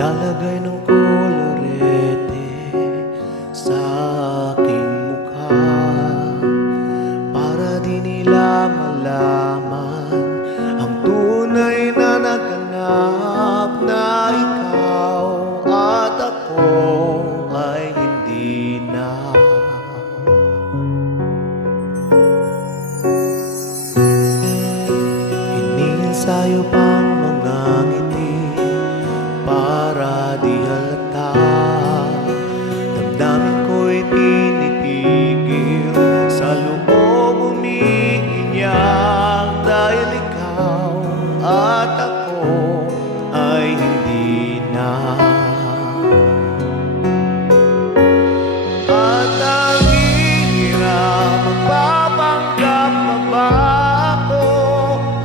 Naglalagay ng kolorete sa aking mukha para di nila malaman ang tunay na naganap, na ikaw at ako ay hindi na. Hiningin sa'yo pang mga ngiti para di halata, damdamin ko'y tinipigil, sa loob umiiyak dahil ikaw at ako ay hindi na. At ang hirap, magpapanggap pa ba ako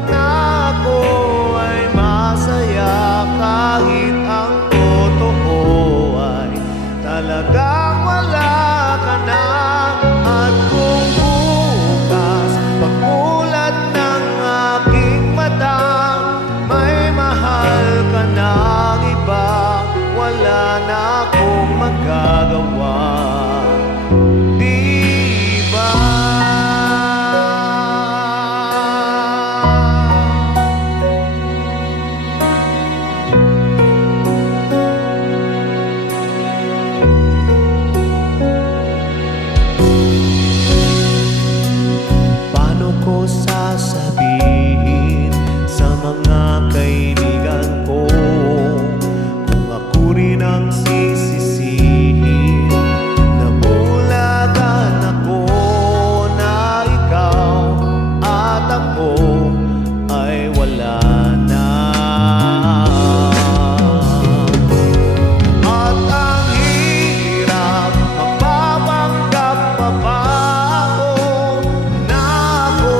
na ako ay masaya kahit ang totoo ay talagang wala ka na. At kung bukas pagmulat ng aking mata may mahal ka ng iba, wala na akong magagawa, di ba? Paano ko sasabihin sa mga kaibigan ko kung ako rin ang sisisihin? Nabulagan ako na ikaw at ako ay wala na. At ang hirap, magpapanggap pa ba ako na ako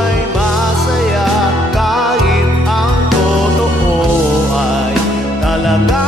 ay masaya kahit ang totoo ay talaga